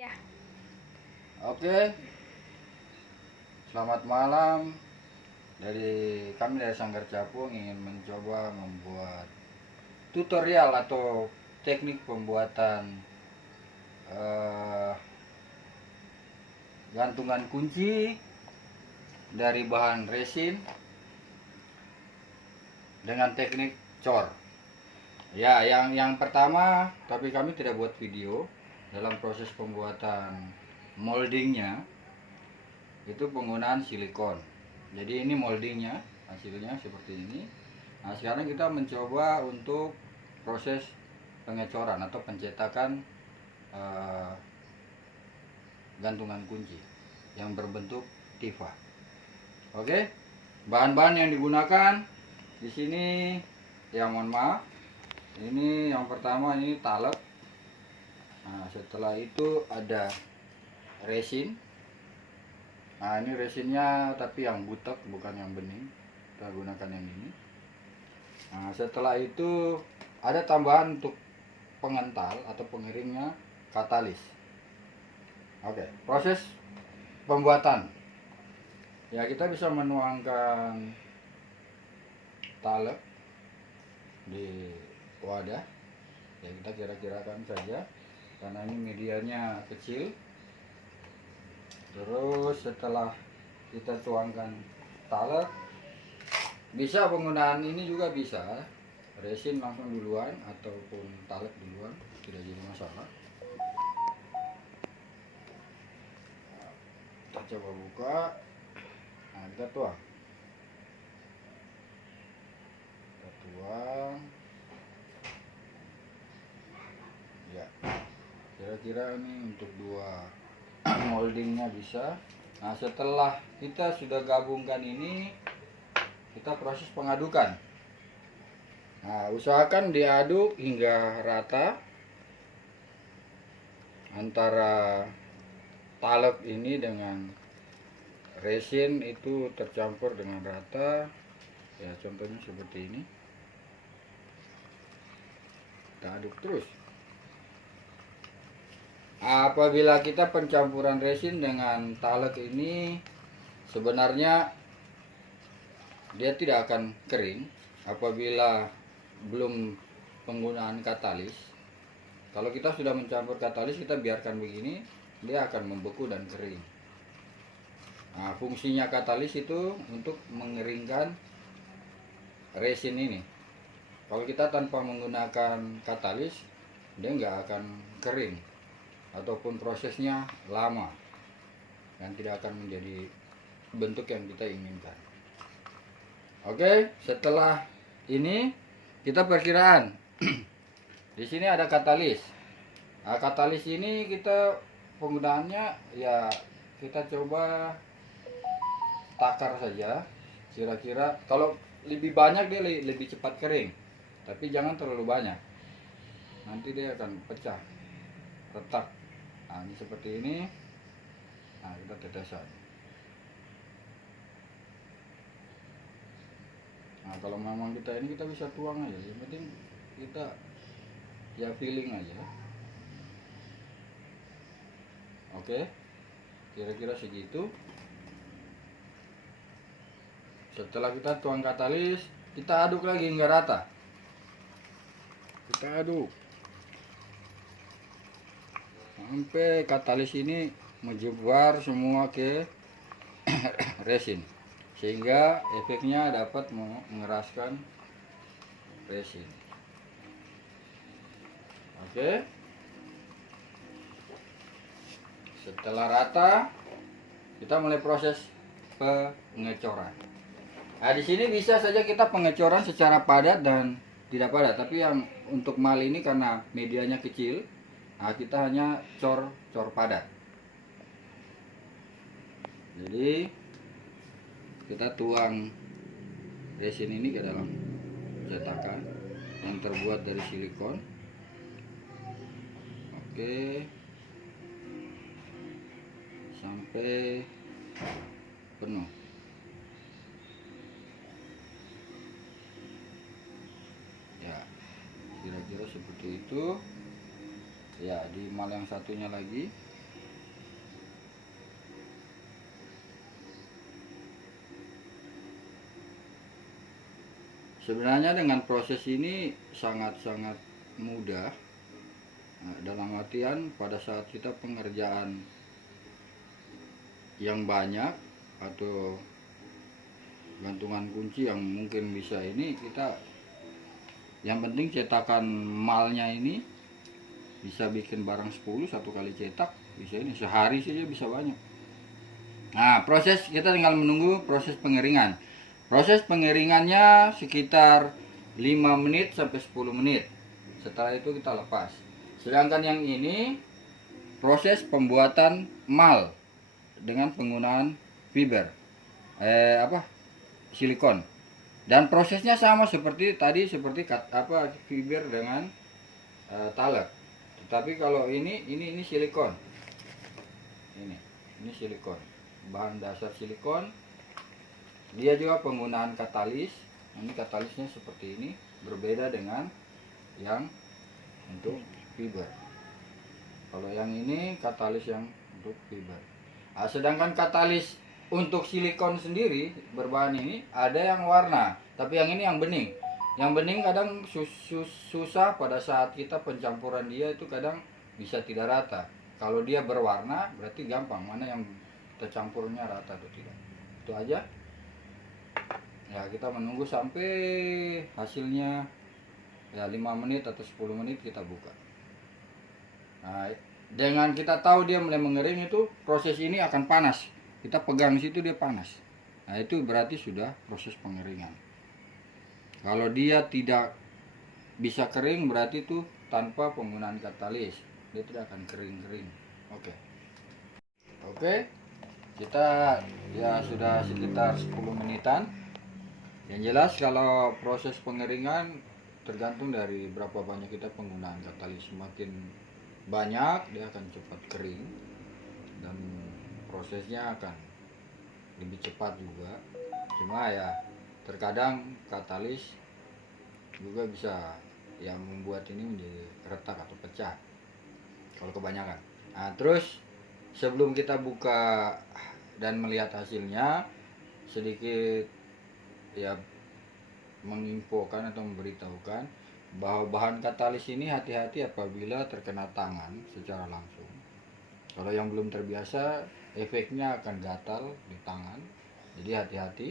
Ya. Oke, selamat malam. Kami dari Sanggar Capung ingin mencoba membuat tutorial atau teknik pembuatan eh, gantungan kunci dari bahan resin dengan teknik cor. Ya, yang pertama, tapi kami tidak buat video dalam proses pembuatan moldingnya. Itu penggunaan silikon. Jadi ini moldingnya, hasilnya seperti ini. Nah, sekarang kita mencoba untuk proses pengecoran atau pencetakan eh, gantungan kunci yang berbentuk tifa. Oke, bahan-bahan yang digunakan di sini, ya mohon maaf, ini yang pertama ini talek. Nah, setelah itu ada resin. Nah, ini resinnya tapi yang butek, bukan yang bening. Kita gunakan yang ini. Nah, setelah itu ada tambahan untuk pengental atau pengiringnya, katalis. Oke, proses pembuatan. Ya, kita bisa menuangkan talek di wadah. Ya, kita kira-kirakan saja karena ini medianya kecil. Terus setelah kita tuangkan talek, bisa penggunaan ini juga bisa resin langsung duluan ataupun talek duluan, tidak jadi masalah. Kita coba buka. Nah, kita tuang. Ya, kira-kira ini untuk dua moldingnya bisa. Nah, setelah kita sudah gabungkan ini, kita proses pengadukan. Nah, usahakan diaduk hingga rata antara talek ini dengan resin, itu tercampur dengan rata. Ya, contohnya seperti ini. Kita aduk terus. Apabila kita pencampuran resin dengan talek ini, sebenarnya dia tidak akan kering apabila belum penggunaan katalis. Kalau kita sudah mencampur katalis, kita biarkan begini, dia akan membeku dan kering. Nah, fungsinya katalis itu untuk mengeringkan resin ini. Kalau kita tanpa menggunakan katalis, dia nggak akan kering ataupun prosesnya lama dan tidak akan menjadi bentuk yang kita inginkan. Oke, setelah ini kita perkiraan. Di sini ada katalis. Nah, katalis ini kita penggunaannya ya kita coba takar saja. Kira-kira kalau lebih banyak dia lebih cepat kering. Tapi jangan terlalu banyak. Nanti dia akan pecah, retak. Nah, ini seperti ini. Nah, kita tetesan. Nah, kalau memang kita ini kita bisa tuang aja. Yang penting kita ya feeling aja. Oke, kira-kira segitu. Setelah kita tuang katalis, kita aduk lagi hingga rata. Kita aduk sampai katalis ini menyebar semua ke resin, sehingga efeknya dapat mengeraskan resin. Oke, setelah rata kita mulai proses pengecoran. Nah, di sini bisa saja kita pengecoran secara padat dan tidak padat, tapi yang untuk mal ini karena medianya kecil, nah kita hanya cor padat. Jadi kita tuang resin ini ke dalam cetakan yang terbuat dari silikon. Oke, sampai penuh. Ya, kira-kira seperti itu. Ya, di mal yang satunya lagi Sebenarnya dengan proses ini sangat-sangat mudah. Dalam artian pada saat kita pengerjaan yang banyak atau gantungan kunci yang mungkin bisa ini, kita yang penting cetakan malnya ini bisa bikin barang 10 satu kali cetak, bisa ini sehari saja bisa banyak. Nah, proses kita tinggal menunggu proses pengeringan. Proses pengeringannya sekitar 5 menit sampai 10 menit. Setelah itu kita lepas. Sedangkan yang ini proses pembuatan mal dengan penggunaan fiber. Silikon. Dan prosesnya sama seperti tadi, seperti fiber dengan talek. Tetapi kalau ini silikon. Ini silikon. Bahan dasar silikon. Dia juga penggunaan katalis. Ini katalisnya seperti ini, berbeda dengan yang untuk fiber. Kalau yang ini katalis yang untuk fiber. Nah, sedangkan katalis untuk silikon sendiri berbahan ini ada yang warna, tapi yang ini yang bening. Yang bening kadang susah pada saat kita pencampuran dia, itu kadang bisa tidak rata. Kalau dia berwarna berarti gampang, mana yang tercampurnya rata atau tidak. Itu aja. Ya, kita menunggu sampai hasilnya ya 5 menit atau 10 menit kita buka. Nah, dengan kita tahu dia mulai mengering, itu proses ini akan panas. Kita pegang situ dia panas. Nah, itu berarti sudah proses pengeringan. Kalau dia tidak bisa kering berarti itu tanpa penggunaan katalis. Dia tidak akan kering-kering. Oke. Kita ya sudah sekitar 10 menitan. Yang jelas kalau proses pengeringan tergantung dari berapa banyak kita penggunaan katalis. Semakin banyak dia akan cepat kering dan prosesnya akan lebih cepat juga. Cuma ya terkadang katalis juga bisa yang membuat ini menjadi retak atau pecah kalau kebanyakan. Nah, terus sebelum kita buka dan melihat hasilnya, sedikit ya menginfokan atau memberitahukan bahwa bahan katalis ini hati-hati apabila terkena tangan secara langsung. Kalau yang belum terbiasa, efeknya akan gatal di tangan. Jadi hati-hati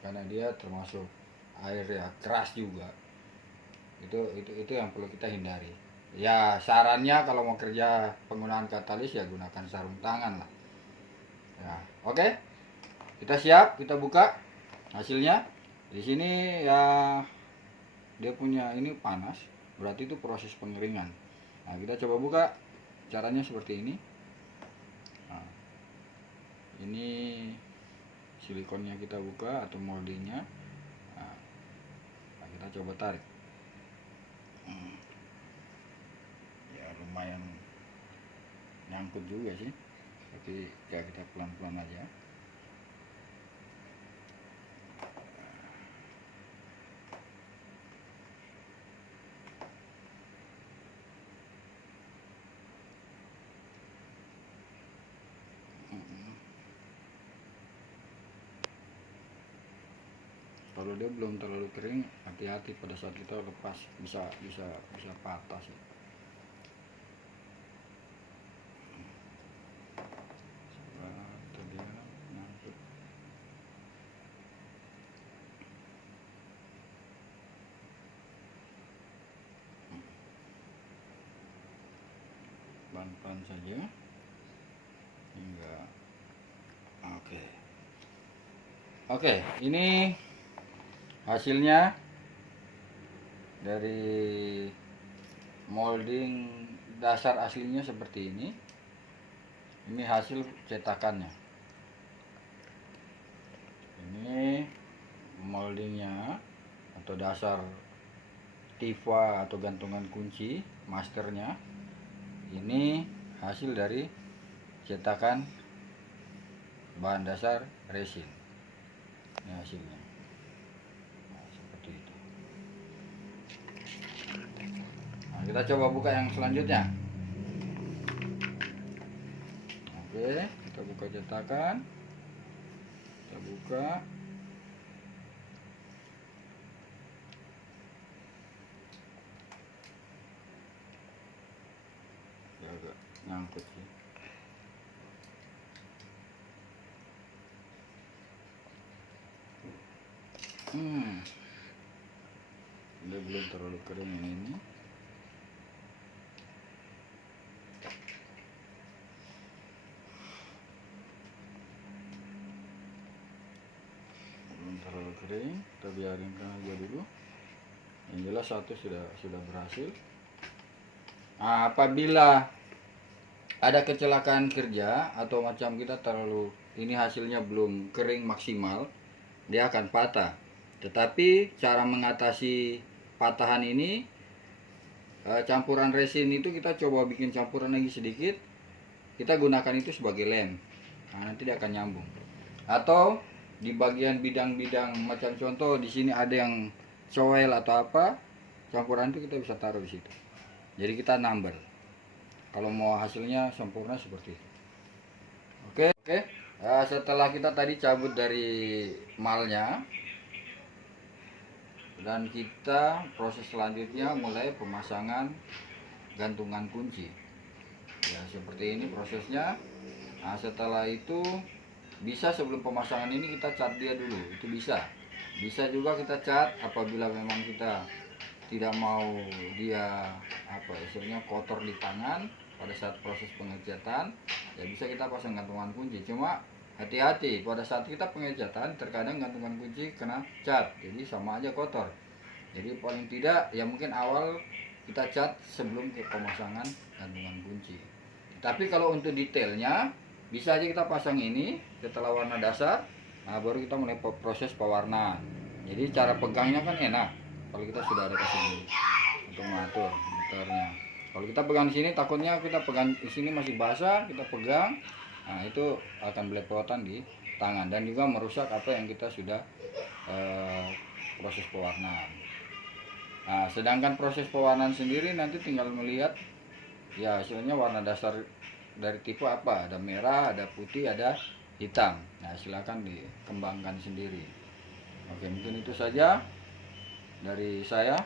karena dia termasuk air ya keras juga. Itu yang perlu kita hindari. Ya, sarannya kalau mau kerja penggunaan katalis ya gunakan sarung tangan lah. Ya, oke. Kita siap, kita buka hasilnya. Di sini ya dia punya ini panas, berarti itu proses pengeringan. Nah, kita coba buka. Caranya seperti ini. Nah, ini silikonnya kita buka atau moldingnya. Nah, kita coba tarik. Ya lumayan nyangkut juga sih, tapi ya kita pelan-pelan aja. Kalau dia belum terlalu kering, hati-hati pada saat kita lepas, bisa patah sih. Pelan-pelan saja hingga oke, ini hasilnya dari molding dasar aslinya seperti ini. Ini hasil cetakannya. Ini moldingnya atau dasar tiva atau gantungan kunci masternya. Ini hasil dari cetakan bahan dasar resin. Ini hasilnya. Nah, seperti itu. Nah, kita coba buka yang selanjutnya. Oke, kita buka cetakan. Kita buka. Ngangkut sih. Dia belum terlalu kering ini. Belum terlalu kering, kita biarin aja dulu. Yang jelas satu sudah berhasil. Nah, apabila ada kecelakaan kerja atau macam kita terlalu ini hasilnya belum kering maksimal, dia akan patah. Tetapi cara mengatasi patahan ini, campuran resin itu kita coba bikin campuran lagi sedikit, kita gunakan itu sebagai lem. Nah, nanti dia akan nyambung. Atau di bagian bidang-bidang macam contoh di sini ada yang coel atau apa, campuran itu kita bisa taruh di situ. Jadi kita number. Kalau mau hasilnya sempurna seperti itu. Oke. Setelah kita tadi cabut dari malnya, dan kita proses selanjutnya mulai pemasangan gantungan kunci. Ya, seperti ini prosesnya. Nah, setelah itu bisa sebelum pemasangan ini kita cat dia dulu, itu bisa juga kita cat apabila memang kita tidak mau dia istilahnya kotor di tangan pada saat proses pengecatan. Ya bisa kita pasang gantungan kunci, cuma hati-hati pada saat kita pengecatan terkadang gantungan kunci kena cat, jadi sama aja kotor. Jadi paling tidak ya mungkin awal kita cat sebelum ke pemasangan gantungan kunci. Tapi kalau untuk detailnya bisa aja kita pasang ini setelah warna dasar, nah baru kita mulai proses pewarnaan. Jadi cara pegangnya kan enak kalau kita sudah ada kesini untuk mengatur motornya. Kalau kita pegang di sini takutnya kita pegang di sini masih basah, kita pegang, nah itu akan belepotan di tangan dan juga merusak apa yang kita sudah proses pewarnaan. Nah, sedangkan proses pewarnaan sendiri nanti tinggal melihat ya hasilnya warna dasar dari tipe apa, ada merah, ada putih, ada hitam. Nah silakan dikembangkan sendiri. Oke, mungkin itu saja dari saya.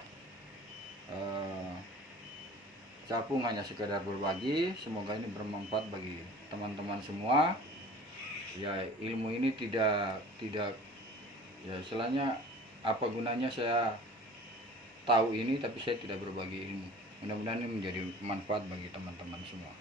Capung hanya sekedar berbagi, semoga ini bermanfaat bagi teman-teman semua. Ya ilmu ini tidak ya istilahnya apa gunanya saya tahu ini tapi saya tidak berbagi ilmu. Mudah-mudahan ini menjadi manfaat bagi teman-teman semua.